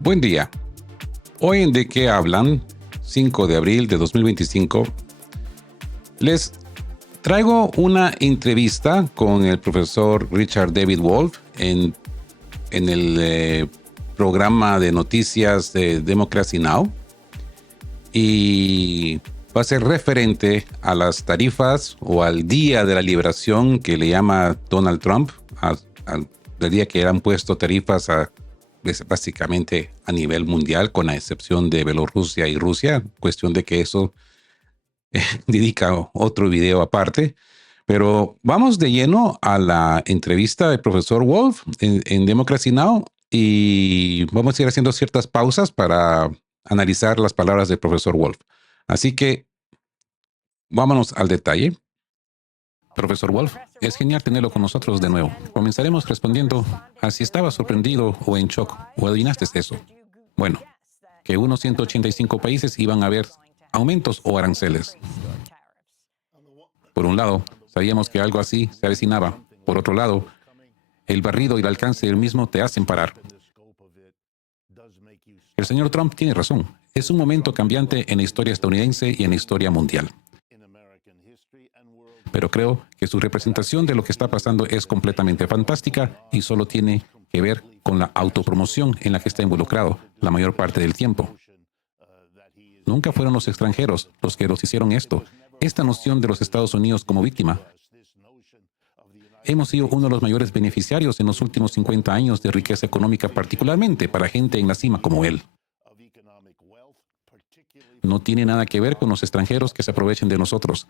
Buen día. Hoy en De qué hablan, 5 de abril de 2025, les traigo una entrevista con el profesor Richard David Wolff en el programa de noticias de Democracy Now! Y va a ser referente a las tarifas o al día de la liberación que le llama Donald Trump, al día que han puesto tarifas básicamente a nivel mundial, con la excepción de Bielorrusia y Rusia, cuestión de que eso dedica otro video aparte. Pero vamos de lleno a la entrevista del profesor Wolff en Democracy Now! Y vamos a ir haciendo ciertas pausas para analizar las palabras del profesor Wolff. Así que vámonos al detalle. Profesor Wolff, es genial tenerlo con nosotros de nuevo. Comenzaremos respondiendo a si estaba sorprendido o en shock o adivinaste eso. Bueno, que unos 185 países iban a haber aumentos o aranceles. Por un lado, sabíamos que algo así se avecinaba. Por otro lado, el barrido y el alcance del mismo te hacen parar. El señor Trump tiene razón. Es un momento cambiante en la historia estadounidense y en la historia mundial. Pero creo que su representación de lo que está pasando es completamente fantástica y solo tiene que ver con la autopromoción en la que está involucrado la mayor parte del tiempo. Nunca fueron los extranjeros los que los hicieron esto. Esta noción de los Estados Unidos como víctima. Hemos sido uno de los mayores beneficiarios en los últimos 50 años de riqueza económica, particularmente para gente en la cima como él. No tiene nada que ver con los extranjeros que se aprovechen de nosotros.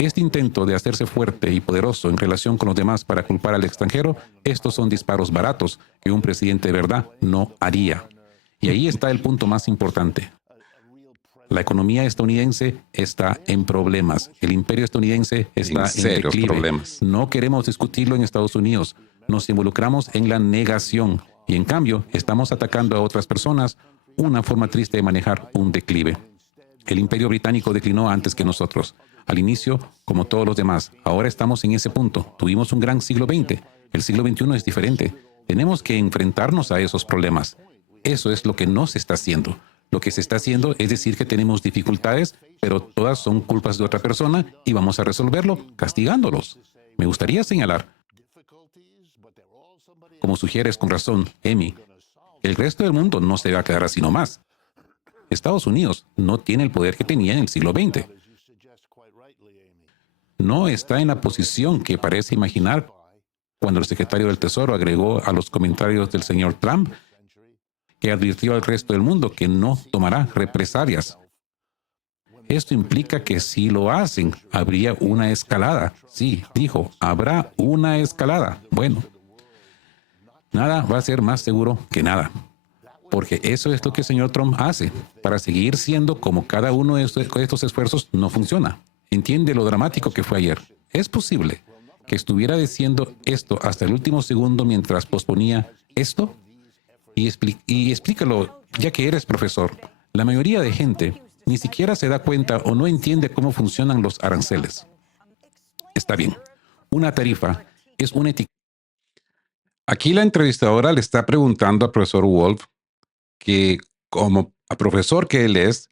Este intento de hacerse fuerte y poderoso en relación con los demás para culpar al extranjero, estos son disparos baratos que un presidente de verdad no haría. Y ahí está el punto más importante. La economía estadounidense está en problemas. El imperio estadounidense está en declive. Problemas. No queremos discutirlo en Estados Unidos. Nos involucramos en la negación. Y en cambio, estamos atacando a otras personas, una forma triste de manejar un declive. El imperio británico declinó antes que nosotros. Al inicio, como todos los demás. Ahora estamos en ese punto. Tuvimos un gran siglo XX. El siglo XXI es diferente. Tenemos que enfrentarnos a esos problemas. Eso es lo que no se está haciendo. Lo que se está haciendo es decir que tenemos dificultades, pero todas son culpas de otra persona y vamos a resolverlo castigándolos. Me gustaría señalar, como sugieres con razón, Emi, el resto del mundo no se va a quedar así nomás. Estados Unidos no tiene el poder que tenía en el siglo XX. No está en la posición que parece imaginar cuando el secretario del Tesoro agregó a los comentarios del señor Trump que advirtió al resto del mundo que no tomará represalias. Esto implica que si lo hacen, habría una escalada. Sí, dijo, habrá una escalada. Bueno, nada va a ser más seguro que nada. Porque eso es lo que el señor Trump hace. Para seguir siendo como cada uno de estos esfuerzos no funciona. ¿Entiende lo dramático que fue ayer? Es posible que estuviera diciendo esto hasta el último segundo mientras posponía esto. Y explícalo, ya que eres profesor. La mayoría de gente ni siquiera se da cuenta o no entiende cómo funcionan los aranceles. Está bien. Una tarifa es una etiqueta. Aquí la entrevistadora le está preguntando al profesor Wolff que, como a profesor que él es,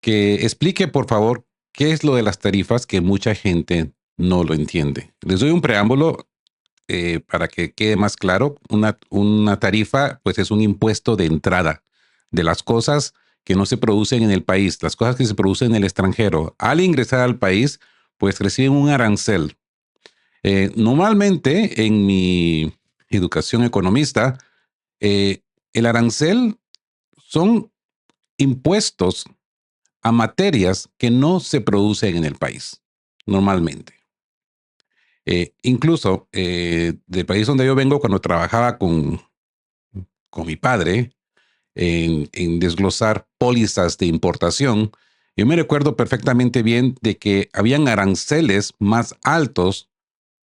que explique, por favor, qué es lo de las tarifas, que mucha gente no lo entiende. Les doy un preámbulo para que quede más claro. Una tarifa, pues, es un impuesto de entrada de las cosas que no se producen en el país, las cosas que se producen en el extranjero. Al ingresar al país, pues reciben un arancel. Normalmente, en mi educación economista, el arancel son impuestos a materias que no se producen en el país, normalmente. Incluso del país donde yo vengo, cuando trabajaba con mi padre en desglosar pólizas de importación, yo me recuerdo perfectamente bien de que habían aranceles más altos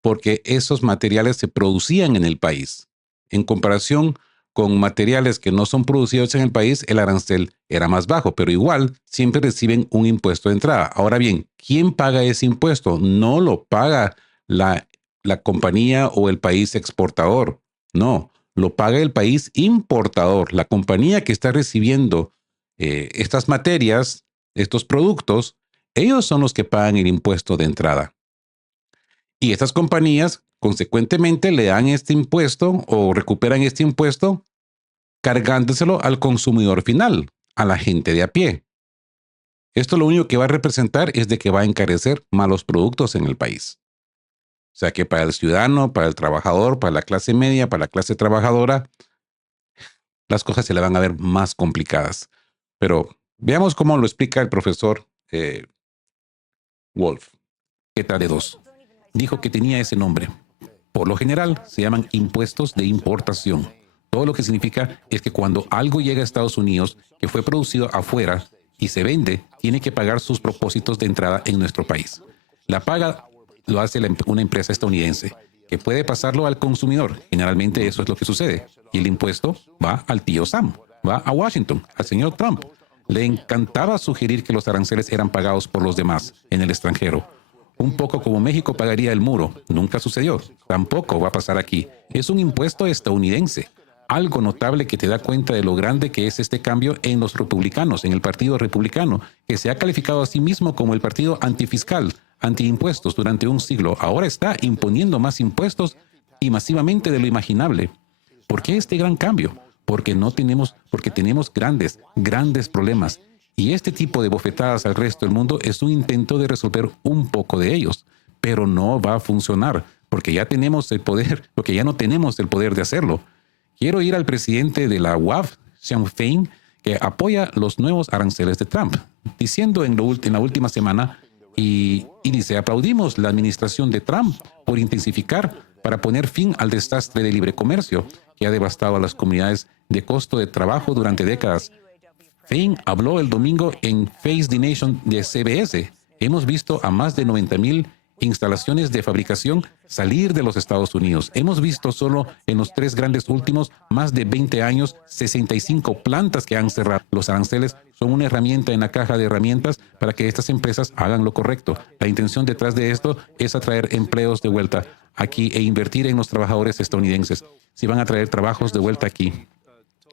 porque esos materiales se producían en el país. En comparación con materiales que no son producidos en el país, el arancel era más bajo, pero igual siempre reciben un impuesto de entrada. Ahora bien, ¿quién paga ese impuesto? No lo paga la compañía o el país exportador. No, lo paga el país importador. La compañía que está recibiendo estas materias, estos productos, ellos son los que pagan el impuesto de entrada. Y estas compañías, consecuentemente, le dan este impuesto o recuperan este impuesto cargándoselo al consumidor final, a la gente de a pie. Esto lo único que va a representar es de que va a encarecer más los productos en el país. O sea que para el ciudadano, para el trabajador, para la clase media, para la clase trabajadora, las cosas se le van a ver más complicadas. Pero veamos cómo lo explica el profesor Wolf. Tarjeta de dos. Dijo que tenía ese nombre. Por lo general, se llaman impuestos de importación. Todo lo que significa es que cuando algo llega a Estados Unidos, que fue producido afuera y se vende, tiene que pagar sus propósitos de entrada en nuestro país. La paga lo hace una empresa estadounidense, que puede pasarlo al consumidor. Generalmente eso es lo que sucede. Y el impuesto va al tío Sam, va a Washington, al señor Trump. Le encantaba sugerir que los aranceles eran pagados por los demás en el extranjero. Un poco como México pagaría el muro. Nunca sucedió. Tampoco va a pasar aquí. Es un impuesto estadounidense. Algo notable que te da cuenta de lo grande que es este cambio en los republicanos, en el Partido Republicano, que se ha calificado a sí mismo como el partido antifiscal, antiimpuestos durante un siglo. Ahora está imponiendo más impuestos y masivamente de lo imaginable. ¿Por qué este gran cambio? Porque tenemos grandes problemas. Y este tipo de bofetadas al resto del mundo es un intento de resolver un poco de ellos. Pero no va a funcionar, porque ya tenemos el poder, porque ya no tenemos el poder de hacerlo. Quiero ir al presidente de la UAF, Sean Fein, que apoya los nuevos aranceles de Trump, diciendo en la última semana, y dice, aplaudimos la administración de Trump por intensificar para poner fin al desastre de libre comercio que ha devastado a las comunidades de costo de trabajo durante décadas. Fein habló el domingo en Face the Nation de CBS. Hemos visto a más de 90,000 instalaciones de fabricación salir de los Estados Unidos. Hemos visto solo en los 3 grandes últimos más de 20 años 65 plantas que han cerrado. Los aranceles son una herramienta en la caja de herramientas para que estas empresas hagan lo correcto. La intención detrás de esto es atraer empleos de vuelta aquí e invertir en los trabajadores estadounidenses. Si van a traer trabajos de vuelta aquí,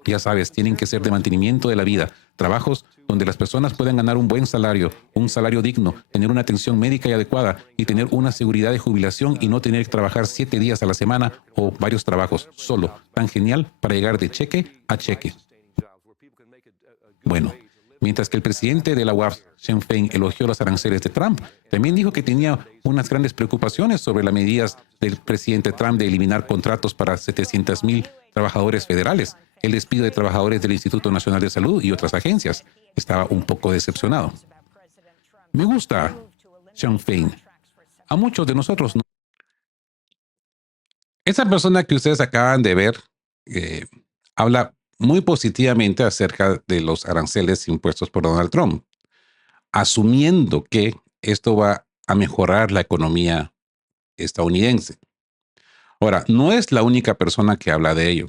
ya sabes, tienen que ser de mantenimiento de la vida, trabajos donde las personas puedan ganar un buen salario, un salario digno, tener una atención médica y adecuada y tener una seguridad de jubilación y no tener que trabajar 7 días a la semana o varios trabajos solo. Tan genial para llegar de cheque a cheque. Bueno, mientras que el presidente de la UAF, Sean Fein, elogió los aranceles de Trump, también dijo que tenía unas grandes preocupaciones sobre las medidas del presidente Trump de eliminar contratos para 700,000 trabajadores federales, el despido de trabajadores del Instituto Nacional de Salud y otras agencias. Estaba un poco decepcionado. Me gusta Sean Fein. A muchos de nosotros no. Esa persona que ustedes acaban de ver habla muy positivamente acerca de los aranceles impuestos por Donald Trump, asumiendo que esto va a mejorar la economía estadounidense. Ahora, no es la única persona que habla de ello.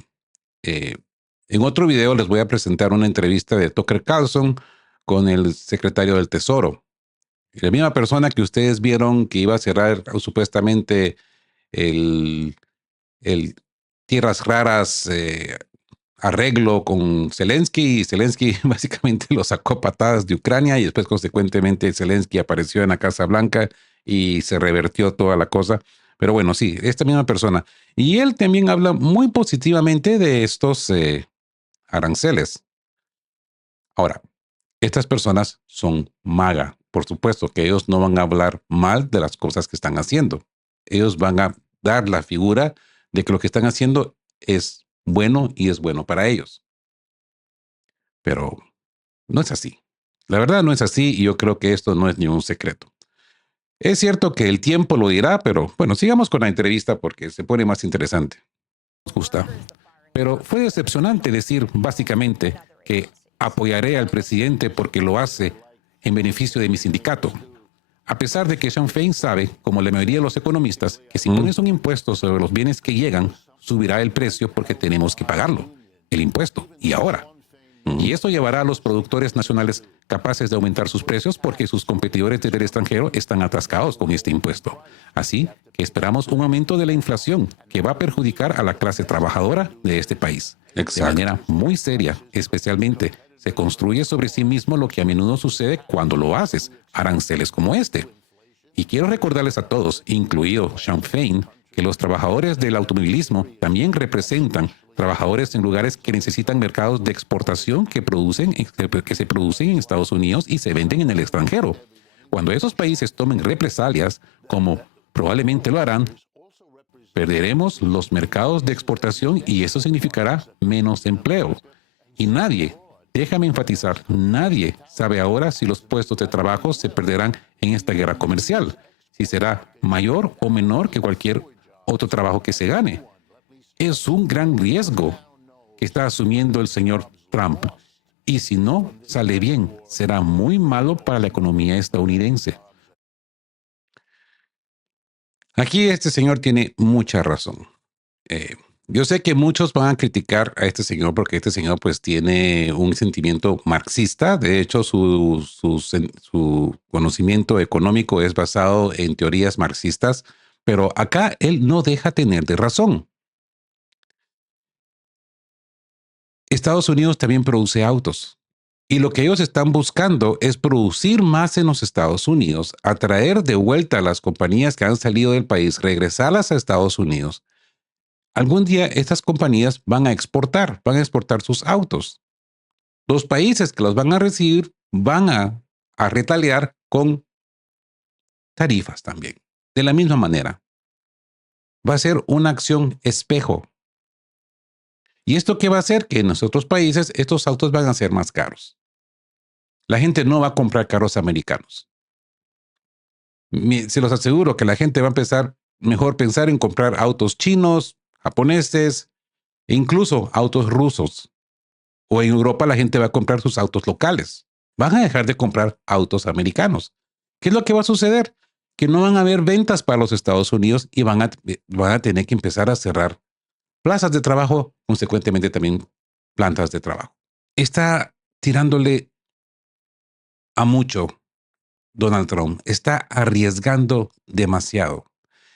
En otro video les voy a presentar una entrevista de Tucker Carlson con el secretario del Tesoro. La misma persona que ustedes vieron que iba a cerrar supuestamente el Tierras Raras arreglo con Zelensky, y Zelensky básicamente lo sacó a patadas de Ucrania y después consecuentemente Zelensky apareció en la Casa Blanca y se revertió toda la cosa. Pero bueno, sí, esta misma persona. Y él también habla muy positivamente de estos aranceles. Ahora, estas personas son MAGA. Por supuesto que ellos no van a hablar mal de las cosas que están haciendo. Ellos van a dar la figura de que lo que están haciendo es bueno y es bueno para ellos. Pero no es así. La verdad no es así y yo creo que esto no es ningún secreto. Es cierto que el tiempo lo dirá, pero bueno, sigamos con la entrevista porque se pone más interesante. Nos gusta. Pero fue decepcionante decir básicamente que apoyaré al presidente porque lo hace en beneficio de mi sindicato. A pesar de que Sean Fein sabe, como la mayoría de los economistas, que si pones un impuesto sobre los bienes que llegan, subirá el precio porque tenemos que pagarlo, el impuesto, y ahora. Y esto llevará a los productores nacionales capaces de aumentar sus precios porque sus competidores desde el extranjero están atascados con este impuesto. Así que esperamos un aumento de la inflación que va a perjudicar a la clase trabajadora de este país. De manera muy seria, especialmente, se construye sobre sí mismo lo que a menudo sucede cuando lo haces, aranceles como este. Y quiero recordarles a todos, incluido Sean Fein, que los trabajadores del automovilismo también representan trabajadores en lugares que necesitan mercados de exportación que se producen en Estados Unidos y se venden en el extranjero. Cuando esos países tomen represalias, como probablemente lo harán, perderemos los mercados de exportación y eso significará menos empleo. Y nadie, déjame enfatizar, nadie sabe ahora si los puestos de trabajo se perderán en esta guerra comercial, si será mayor o menor que cualquier otro trabajo que se gane. Es un gran riesgo que está asumiendo el señor Trump. Y si no sale bien, será muy malo para la economía estadounidense. Aquí este señor tiene mucha razón. Eh, yo sé que muchos van a criticar a este señor porque este señor pues tiene un sentimiento marxista. De hecho, su conocimiento económico es basado en teorías marxistas, pero acá él no deja tener de razón. Estados Unidos también produce autos. Y lo que ellos están buscando es producir más en los Estados Unidos, atraer de vuelta a las compañías que han salido del país, regresarlas a Estados Unidos. Algún día estas compañías van a exportar sus autos. Los países que los van a recibir van a retaliar con tarifas también. De la misma manera, va a ser una acción espejo. ¿Y esto qué va a hacer? Que en los otros países estos autos van a ser más caros. La gente no va a comprar carros americanos. Se los aseguro que la gente va a empezar mejor pensar en comprar autos chinos, japoneses e incluso autos rusos. O en Europa la gente va a comprar sus autos locales. Van a dejar de comprar autos americanos. ¿Qué es lo que va a suceder? Que no van a haber ventas para los Estados Unidos y van a tener que empezar a cerrar plazas de trabajo, consecuentemente también plantas de trabajo. Está tirándole a mucho Donald Trump. Está arriesgando demasiado.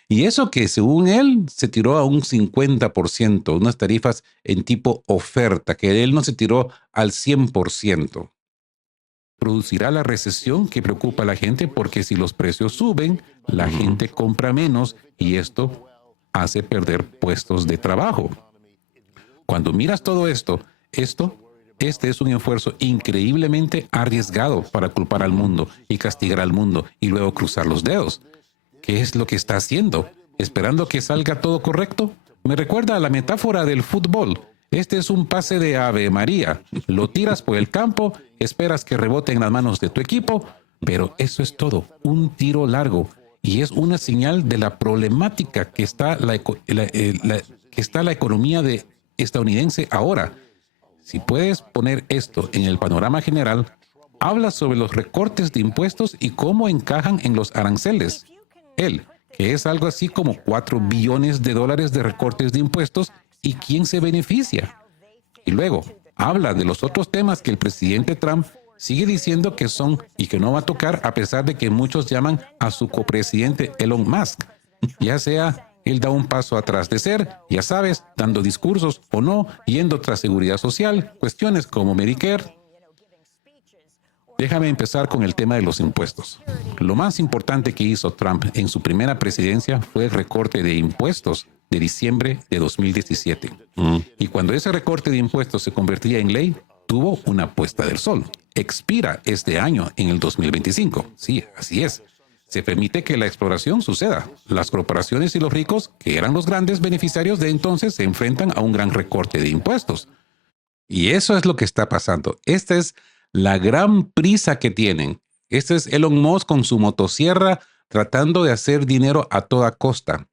Y eso que según él se tiró a un 50%, unas tarifas en tipo oferta, que él no se tiró al 100%. Producirá la recesión que preocupa a la gente porque si los precios suben, la gente compra menos y esto hace perder puestos de trabajo. Cuando miras todo esto, este es un esfuerzo increíblemente arriesgado para culpar al mundo y castigar al mundo y luego cruzar los dedos. ¿Qué es lo que está haciendo? ¿Esperando que salga todo correcto? Me recuerda a la metáfora del fútbol. Este es un pase de Ave María. Lo tiras por el campo, esperas que rebote en las manos de tu equipo, pero eso es todo, un tiro largo. Y es una señal de la problemática que está la economía estadounidense ahora. Si puedes poner esto en el panorama general, habla sobre los recortes de impuestos y cómo encajan en los aranceles. Que es algo así como 4 billones de dólares de recortes de impuestos y quién se beneficia. Y luego, habla de los otros temas que el presidente Trump sigue diciendo que son y que no va a tocar a pesar de que muchos llaman a su copresidente Elon Musk. Ya sea él da un paso atrás de ser, ya sabes, dando discursos o no, yendo tras seguridad social, cuestiones como Medicare. Déjame empezar con el tema de los impuestos. Lo más importante que hizo Trump en su primera presidencia fue el recorte de impuestos de diciembre de 2017. Y cuando ese recorte de impuestos se convertía en ley, tuvo una puesta del sol. Expira este año en el 2025. Sí, así es. Se permite que la exploración suceda. Las corporaciones y los ricos, que eran los grandes beneficiarios de entonces, se enfrentan a un gran recorte de impuestos. Y eso es lo que está pasando. Esta es la gran prisa que tienen. Este es Elon Musk con su motosierra tratando de hacer dinero a toda costa,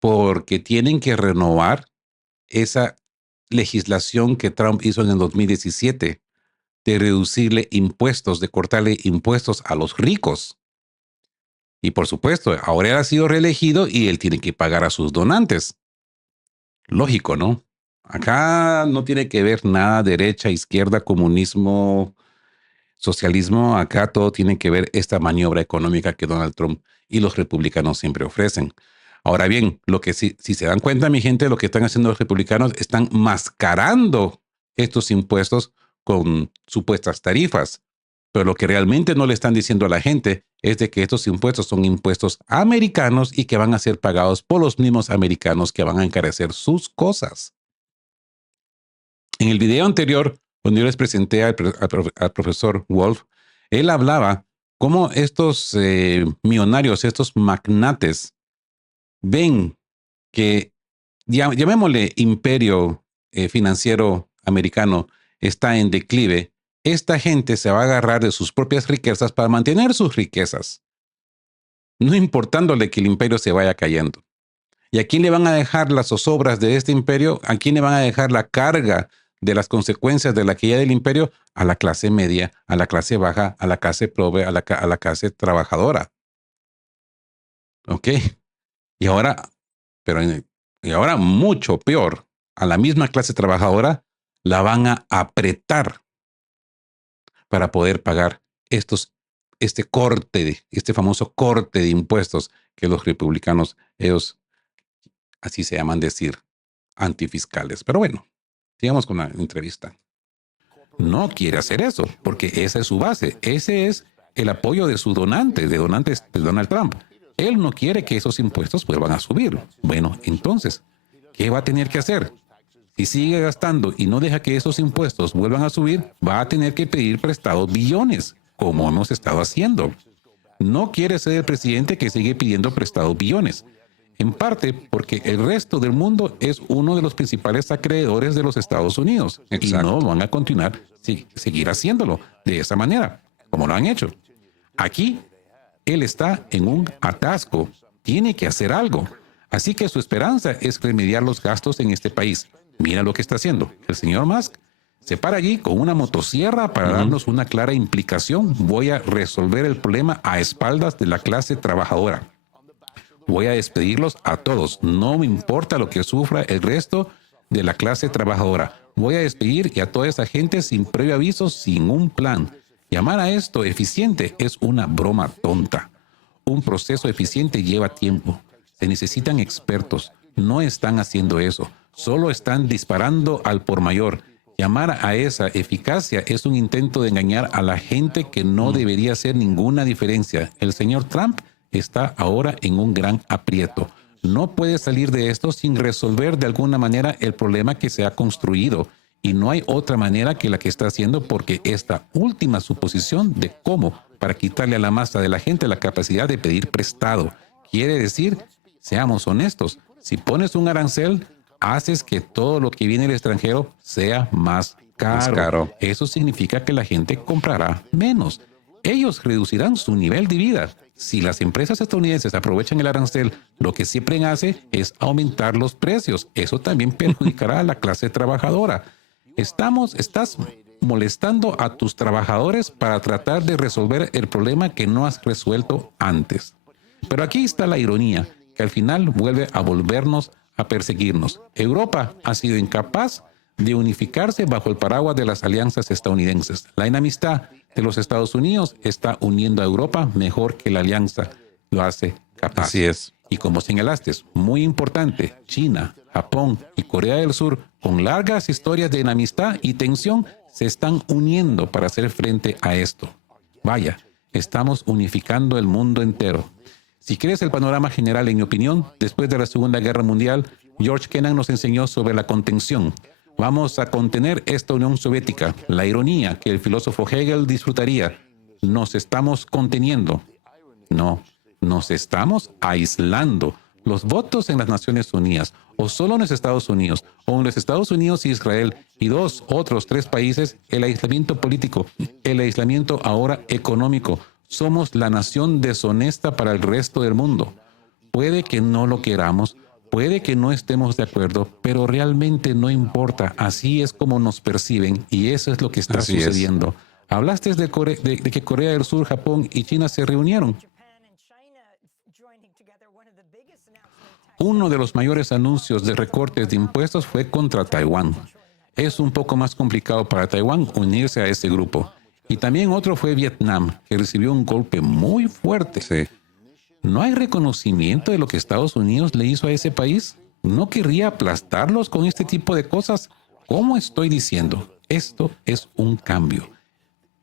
porque tienen que renovar esa legislación que Trump hizo en el 2017 de reducirle impuestos, de cortarle impuestos a los ricos. Y por supuesto, ahora él ha sido reelegido y él tiene que pagar a sus donantes. Lógico, ¿no? Acá no tiene que ver nada derecha, izquierda, comunismo, socialismo. Acá todo tiene que ver esta maniobra económica que Donald Trump y los republicanos siempre ofrecen. Ahora bien, lo que sí, si se dan cuenta, mi gente, lo que están haciendo los republicanos, están mascarando estos impuestos con supuestas tarifas. Pero lo que realmente no le están diciendo a la gente es de que estos impuestos son impuestos americanos y que van a ser pagados por los mismos americanos que van a encarecer sus cosas. En el video anterior, cuando yo les presenté al profesor Wolf, él hablaba cómo estos millonarios, estos magnates, ven que, llamémosle imperio financiero americano, está en declive. Esta gente se va a agarrar de sus propias riquezas para mantener sus riquezas, no importándole que el imperio se vaya cayendo. ¿Y a quién le van a dejar las zozobras de este imperio? ¿A quién le van a dejar la carga de las consecuencias de la caída del imperio? A la clase media, a la clase baja, a la clase pobre, a la clase trabajadora. ¿Ok? Y ahora, y ahora mucho peor, a la misma clase trabajadora la van a apretar para poder pagar este famoso corte de impuestos que los republicanos, ellos así se llaman decir, antifiscales. Pero bueno, sigamos con la entrevista. No quiere hacer eso, porque esa es su base. Ese es el apoyo de su donante, de donantes de Donald Trump. Él no quiere que esos impuestos vuelvan a subir. Bueno, entonces, ¿qué va a tener que hacer? Si sigue gastando y no deja que esos impuestos vuelvan a subir, va a tener que pedir prestados billones, como hemos estado haciendo. No quiere ser el presidente que sigue pidiendo prestados billones. En parte porque el resto del mundo es uno de los principales acreedores de los Estados Unidos. Exacto. Y no van a continuar, seguir haciéndolo de esa manera, como lo han hecho. Aquí, él está en un atasco. Tiene que hacer algo. Así que su esperanza es remediar los gastos en este país. Mira lo que está haciendo. El señor Musk se para allí con una motosierra para darnos una clara implicación. Voy a resolver el problema a espaldas de la clase trabajadora. Voy a despedirlos a todos. No me importa lo que sufra el resto de la clase trabajadora. Voy a despedir a toda esa gente sin previo aviso, sin un plan. Llamar a esto eficiente es una broma tonta. Un proceso eficiente lleva tiempo. Se necesitan expertos. No están haciendo eso. Solo están disparando al por mayor. Llamar a esa eficacia es un intento de engañar a la gente que no debería hacer ninguna diferencia. El señor Trump está ahora en un gran aprieto. No puede salir de esto sin resolver de alguna manera el problema que se ha construido. Y no hay otra manera que la que está haciendo, porque esta última suposición de cómo para quitarle a la masa de la gente la capacidad de pedir prestado. Quiere decir, seamos honestos, si pones un arancel, haces que todo lo que viene del extranjero sea más caro. Eso significa que la gente comprará menos. Ellos reducirán su nivel de vida. Si las empresas estadounidenses aprovechan el arancel, lo que siempre hace es aumentar los precios. Eso también perjudicará a la clase trabajadora. Estás molestando a tus trabajadores para tratar de resolver el problema que no has resuelto antes. Pero aquí está la ironía, que al final vuelve a volvernos a perseguirnos. Europa ha sido incapaz de unificarse bajo el paraguas de las alianzas estadounidenses. La enemistad de los Estados Unidos está uniendo a Europa mejor que la alianza lo hace capaz. Así es. Y como señalaste, muy importante, China, Japón y Corea del Sur, con largas historias de enemistad y tensión, se están uniendo para hacer frente a esto. Vaya, estamos unificando el mundo entero. Si quieres el panorama general, en mi opinión, después de la Segunda Guerra Mundial, George Kennan nos enseñó sobre la contención. Vamos a contener esta Unión Soviética. La ironía que el filósofo Hegel disfrutaría. Nos estamos conteniendo. No, nos estamos aislando. Los votos en las Naciones Unidas, o solo en los Estados Unidos, o en los Estados Unidos y Israel, y otros 3 países, el aislamiento político, el aislamiento ahora económico. Somos la nación deshonesta para el resto del mundo. Puede que no lo queramos, puede que no estemos de acuerdo, pero realmente no importa. Así es como nos perciben, y eso es lo que está sucediendo. Hablaste de que Corea del Sur, Japón y China se reunieron. Uno de los mayores anuncios de recortes de impuestos fue contra Taiwán. Es un poco más complicado para Taiwán unirse a este grupo. Y también otro fue Vietnam, que recibió un golpe muy fuerte. Sí. ¿No hay reconocimiento de lo que Estados Unidos le hizo a ese país? ¿No querría aplastarlos con este tipo de cosas? ¿Cómo estoy diciendo? Esto es un cambio.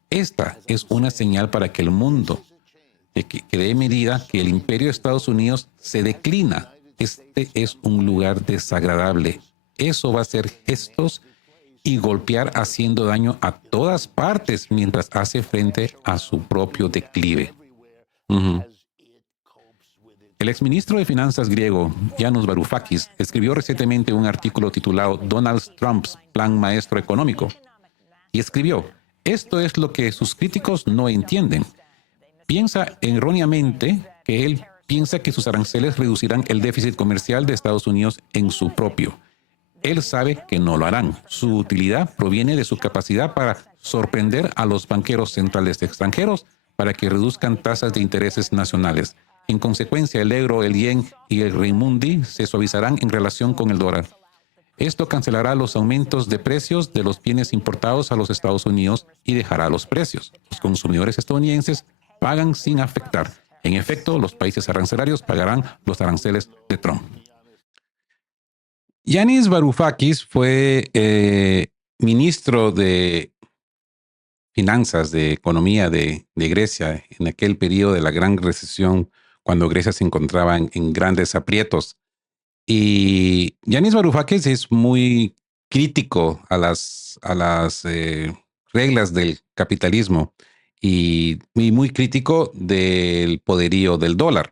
Esta es una señal para que el mundo que dé medida que el imperio de Estados Unidos se declina. Este es un lugar desagradable. Eso va a ser gestos y golpear haciendo daño a todas partes mientras hace frente a su propio declive. Ujú. El exministro de Finanzas griego, Yanis Varoufakis, escribió recientemente un artículo titulado Donald Trump's Plan Maestro Económico y escribió: esto es lo que sus críticos no entienden. Piensa erróneamente que él piensa que sus aranceles reducirán el déficit comercial de Estados Unidos en su propio. Él sabe que no lo harán. Su utilidad proviene de su capacidad para sorprender a los banqueros centrales extranjeros para que reduzcan tasas de intereses nacionales. En consecuencia, el euro, el yen y el renminbi se suavizarán en relación con el dólar. Esto cancelará los aumentos de precios de los bienes importados a los Estados Unidos y dejará los precios. Los consumidores estadounidenses pagan sin afectar. En efecto, los países arancelarios pagarán los aranceles de Trump. Yanis Varoufakis fue ministro de Finanzas, de Economía de Grecia en aquel periodo de la gran recesión, cuando Grecia se encontraba en grandes aprietos. Y Yanis Varoufakis es muy crítico a las reglas del capitalismo y muy crítico del poderío del dólar.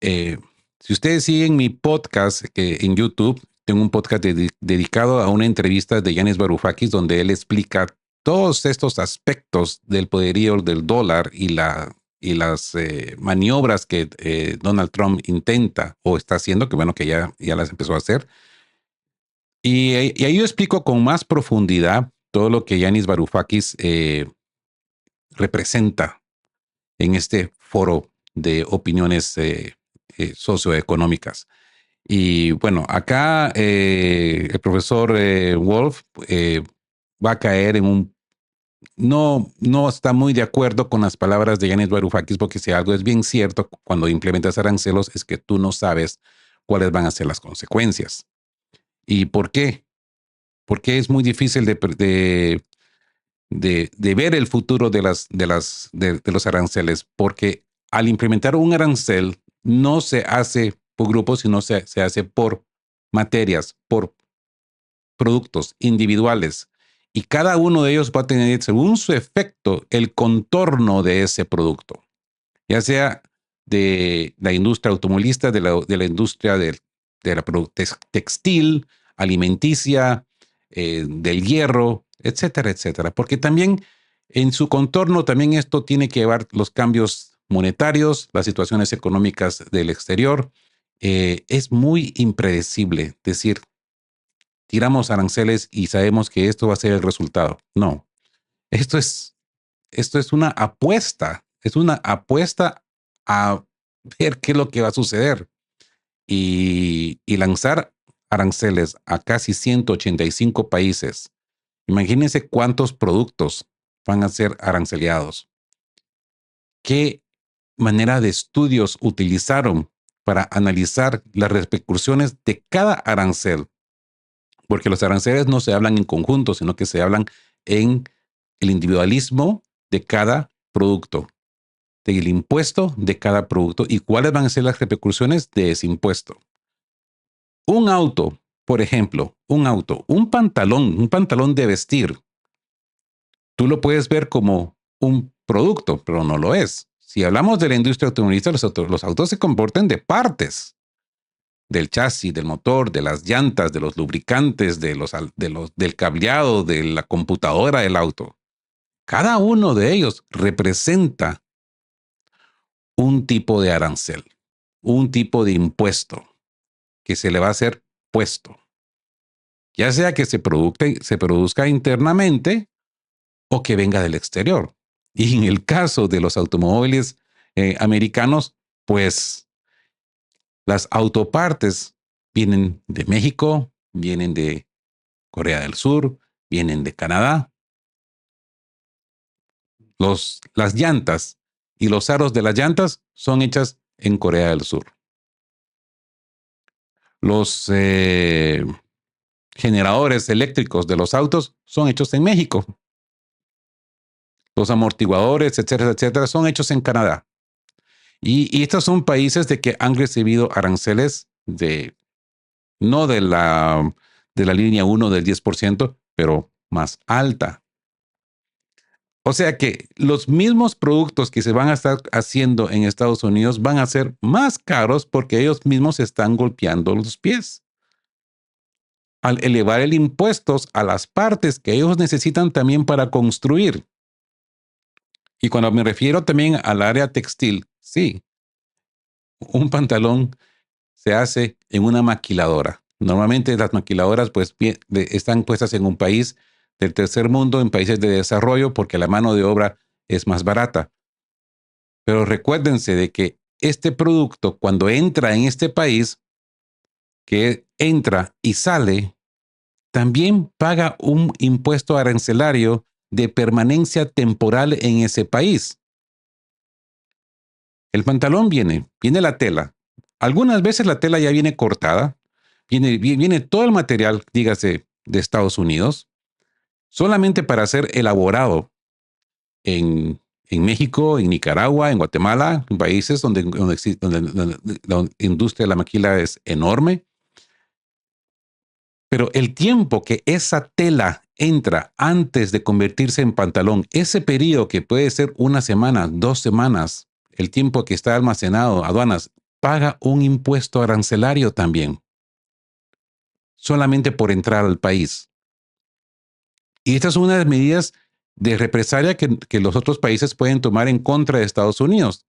Si ustedes siguen mi podcast en YouTube, tengo un podcast dedicado a una entrevista de Yanis Varoufakis donde él explica todos estos aspectos del poderío del dólar y las maniobras que Donald Trump intenta o está haciendo, que bueno, que ya las empezó a hacer. Y ahí yo explico con más profundidad todo lo que Yanis Varoufakis representa en este foro de opiniones socioeconómicas. Y bueno, acá el profesor Wolf va a caer en un... No está muy de acuerdo con las palabras de Yanis Varoufakis, porque si algo es bien cierto cuando implementas arancelos es que tú no sabes cuáles van a ser las consecuencias. ¿Y por qué? Porque es muy difícil de ver el futuro de los aranceles, porque al implementar un arancel no se hace por grupos, sino se hace por materias, por productos individuales. Y cada uno de ellos va a tener, según su efecto, el contorno de ese producto, ya sea de la industria automovilista, de la industria de la textil, alimenticia, del hierro, etcétera, etcétera. Porque también en su contorno, también esto tiene que llevar los cambios monetarios, las situaciones económicas del exterior. Es muy impredecible decir, tiramos aranceles y sabemos que esto va a ser el resultado. No, esto es una apuesta a ver qué es lo que va a suceder y lanzar aranceles a casi 185 países. Imagínense cuántos productos van a ser aranceleados. ¿Qué manera de estudios utilizaron para analizar las repercusiones de cada arancel? Porque los aranceles no se hablan en conjunto, sino que se hablan en el individualismo de cada producto, del impuesto de cada producto y cuáles van a ser las repercusiones de ese impuesto. Un auto, por ejemplo, un pantalón de vestir, tú lo puedes ver como un producto, pero no lo es. Si hablamos de la industria automovilista, los autos se comportan de partes del chasis, del motor, de las llantas, de los lubricantes, del cableado, de la computadora del auto. Cada uno de ellos representa un tipo de arancel, un tipo de impuesto que se le va a hacer puesto, ya sea que se produzca internamente o que venga del exterior. Y en el caso de los automóviles americanos, pues Las autopartes vienen de México, vienen de Corea del Sur, vienen de Canadá. Las llantas y los aros de las llantas son hechas en Corea del Sur. Los generadores eléctricos de los autos son hechos en México. Los amortiguadores, etcétera, etcétera, son hechos en Canadá. Y estos son países de que han recibido aranceles no de la línea 1 del 10%, pero más alta. O sea que los mismos productos que se van a estar haciendo en Estados Unidos van a ser más caros porque ellos mismos se están golpeando los pies al elevar el impuesto a las partes que ellos necesitan también para construir. Y cuando me refiero también al área textil, sí, un pantalón se hace en una maquiladora. Normalmente las maquiladoras pues están puestas en un país del tercer mundo, en países de desarrollo, porque la mano de obra es más barata. Pero recuérdense de que este producto, cuando entra en este país, que entra y sale, también paga un impuesto arancelario de permanencia temporal en ese país. El pantalón viene la tela. Algunas veces la tela ya viene cortada, viene todo el material, dígase, de Estados Unidos, solamente para ser elaborado en México, en Nicaragua, en Guatemala, en países donde la industria de la maquila es enorme. Pero el tiempo que esa tela entra antes de convertirse en pantalón, ese periodo que puede ser una semana, 2 semanas, el tiempo que está almacenado, aduanas, paga un impuesto arancelario también, solamente por entrar al país. Y esta es una de las medidas de represalia que los otros países pueden tomar en contra de Estados Unidos,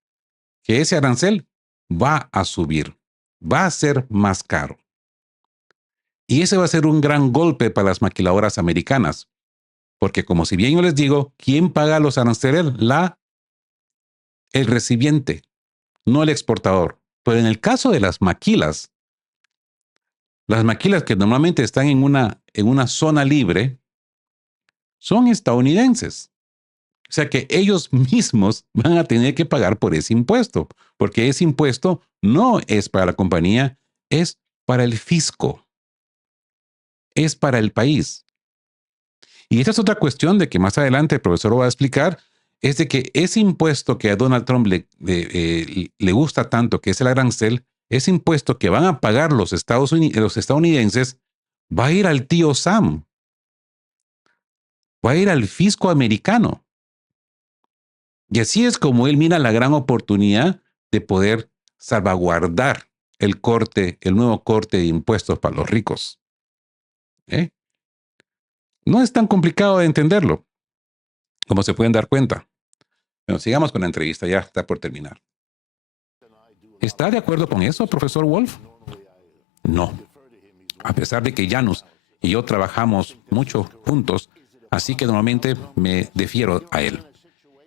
que ese arancel va a subir, va a ser más caro. Y ese va a ser un gran golpe para las maquiladoras americanas, porque como si bien yo les digo, ¿quién paga los aranceles? El recipiente, no el exportador. Pero en el caso de las maquilas que normalmente están en una zona libre, son estadounidenses. O sea que ellos mismos van a tener que pagar por ese impuesto, porque ese impuesto no es para la compañía, es para el fisco, es para el país. Y esta es otra cuestión de que más adelante el profesor va a explicar, es de que ese impuesto que a Donald Trump le gusta tanto, que es el arancel, ese impuesto que van a pagar los estadounidenses, va a ir al tío Sam, va a ir al fisco americano. Y así es como él mira la gran oportunidad de poder salvaguardar el nuevo corte de impuestos para los ricos. No es tan complicado de entenderlo, como se pueden dar cuenta. Bueno, sigamos con la entrevista, ya está por terminar. ¿Está de acuerdo con eso, profesor Wolf? No. A pesar de que Janus y yo trabajamos mucho juntos, así que normalmente me defiero a él.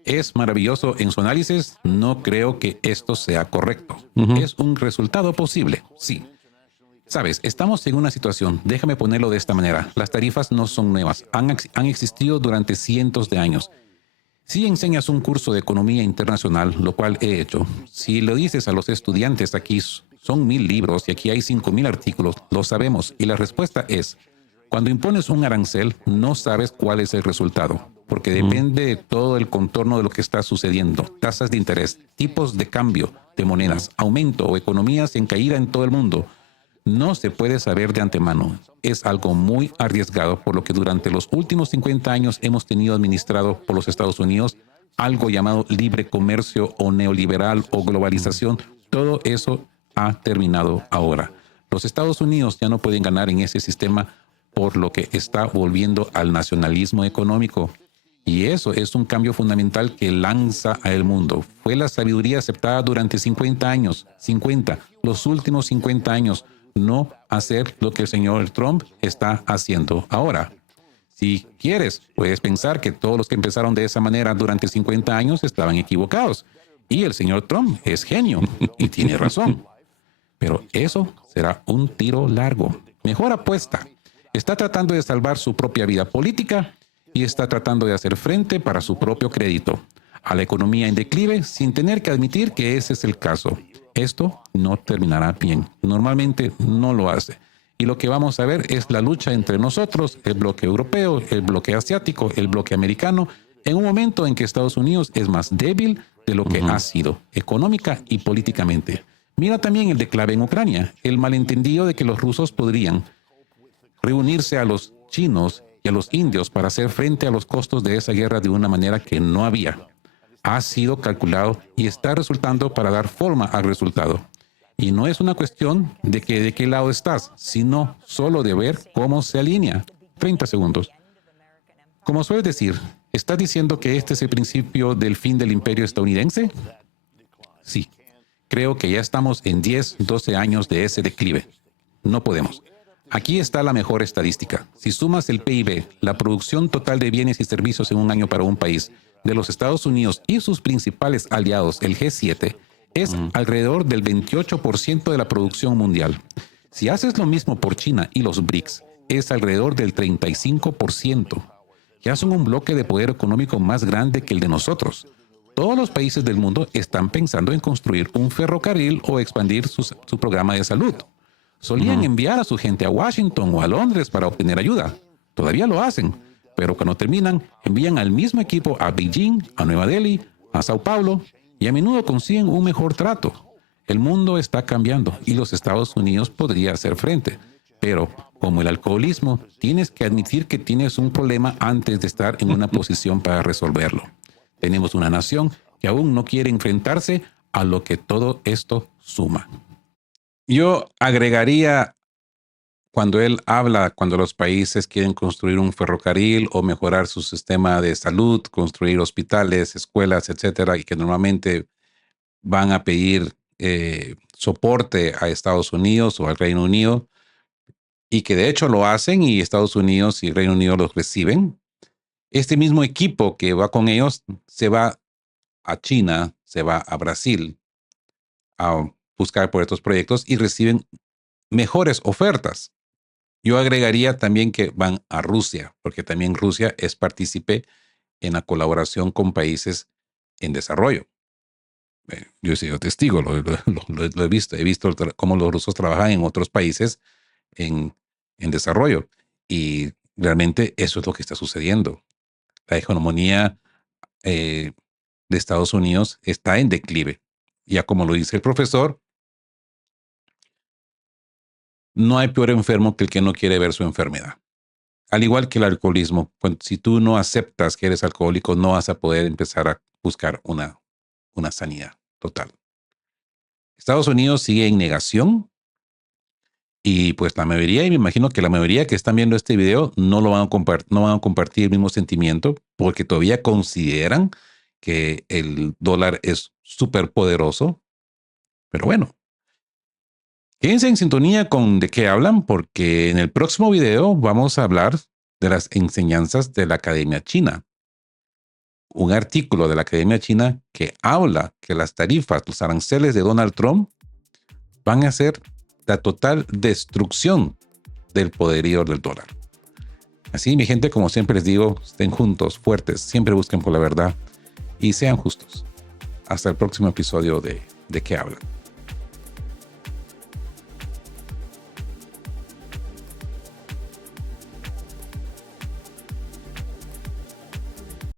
Es maravilloso en su análisis, no creo que esto sea correcto. Es un resultado posible, sí. Sabes, estamos en una situación, déjame ponerlo de esta manera, las tarifas no son nuevas, han existido durante cientos de años. Si enseñas un curso de economía internacional, lo cual he hecho, si lo dices a los estudiantes aquí, son 1000 libros y aquí hay 5000 artículos, lo sabemos, y la respuesta es, cuando impones un arancel, no sabes cuál es el resultado, porque depende de todo el contorno de lo que está sucediendo, tasas de interés, tipos de cambio de monedas, aumento o economías en caída en todo el mundo. No se puede saber de antemano. Es algo muy arriesgado, por lo que durante los últimos 50 años hemos tenido administrado por los Estados Unidos algo llamado libre comercio o neoliberal o globalización. Todo eso ha terminado ahora. Los Estados Unidos ya no pueden ganar en ese sistema, por lo que está volviendo al nacionalismo económico. Y eso es un cambio fundamental que lanza al mundo. Fue la sabiduría aceptada durante 50 años. Los últimos 50 años. No hacer lo que el señor Trump está haciendo ahora. Si quieres, puedes pensar que todos los que empezaron de esa manera durante 50 años estaban equivocados. Y el señor Trump es genio y tiene razón. Pero eso será un tiro largo. Mejor apuesta. Está tratando de salvar su propia vida política y está tratando de hacer frente para su propio crédito a la economía en declive sin tener que admitir que ese es el caso. Esto no terminará bien. Normalmente no lo hace. Y lo que vamos a ver es la lucha entre nosotros, el bloque europeo, el bloque asiático, el bloque americano, en un momento en que Estados Unidos es más débil de lo que ha sido, económica y políticamente. Mira también el declive en Ucrania, el malentendido de que los rusos podrían reunirse a los chinos y a los indios para hacer frente a los costos de esa guerra de una manera que no había. Ha sido calculado y está resultando para dar forma al resultado. Y no es una cuestión de que de qué lado estás, sino solo de ver cómo se alinea. 30 segundos. Como sueles decir, ¿estás diciendo que este es el principio del fin del imperio estadounidense? Sí. Creo que ya estamos en 10, 12 años de ese declive. No podemos. Aquí está la mejor estadística. Si sumas el PIB, la producción total de bienes y servicios en un año para un país, de los Estados Unidos y sus principales aliados, el G7, es alrededor del 28% de la producción mundial. Si haces lo mismo por China y los BRICS, es alrededor del 35%. Ya son un bloque de poder económico más grande que el de nosotros. Todos los países del mundo están pensando en construir un ferrocarril o expandir su programa de salud. Solían enviar a su gente a Washington o a Londres para obtener ayuda. Todavía lo hacen, pero cuando terminan, envían al mismo equipo a Beijing, a Nueva Delhi, a Sao Paulo, y a menudo consiguen un mejor trato. El mundo está cambiando y los Estados Unidos podría hacer frente. Pero, como el alcoholismo, tienes que admitir que tienes un problema antes de estar en una posición para resolverlo. Tenemos una nación que aún no quiere enfrentarse a lo que todo esto suma. Yo agregaría, cuando él habla, cuando los países quieren construir un ferrocarril o mejorar su sistema de salud, construir hospitales, escuelas, etcétera, y que normalmente van a pedir soporte a Estados Unidos o al Reino Unido, y que de hecho lo hacen y Estados Unidos y Reino Unido los reciben. Este mismo equipo que va con ellos se va a China, se va a Brasil a buscar por estos proyectos y reciben mejores ofertas. Yo agregaría también que van a Rusia, porque también Rusia es partícipe en la colaboración con países en desarrollo. Yo he sido testigo, lo he visto cómo los rusos trabajan en otros países en desarrollo. Y realmente eso es lo que está sucediendo. La hegemonía de Estados Unidos está en declive. Ya como lo dice el profesor, no hay peor enfermo que el que no quiere ver su enfermedad. Al igual que el alcoholismo, si tú no aceptas que eres alcohólico, no vas a poder empezar a buscar una sanidad total. Estados Unidos sigue en negación y pues la mayoría, y me imagino que la mayoría que están viendo este video no van a compartir el mismo sentimiento porque todavía consideran que el dólar es súper poderoso. Pero bueno, quédense en sintonía con De qué hablan, porque en el próximo video vamos a hablar de las enseñanzas de la Academia China. Un artículo de la Academia China que habla que las tarifas, los aranceles de Donald Trump van a ser la total destrucción del poderío del dólar. Así, mi gente, como siempre les digo, estén juntos, fuertes, siempre busquen por la verdad y sean justos. Hasta el próximo episodio de qué hablan.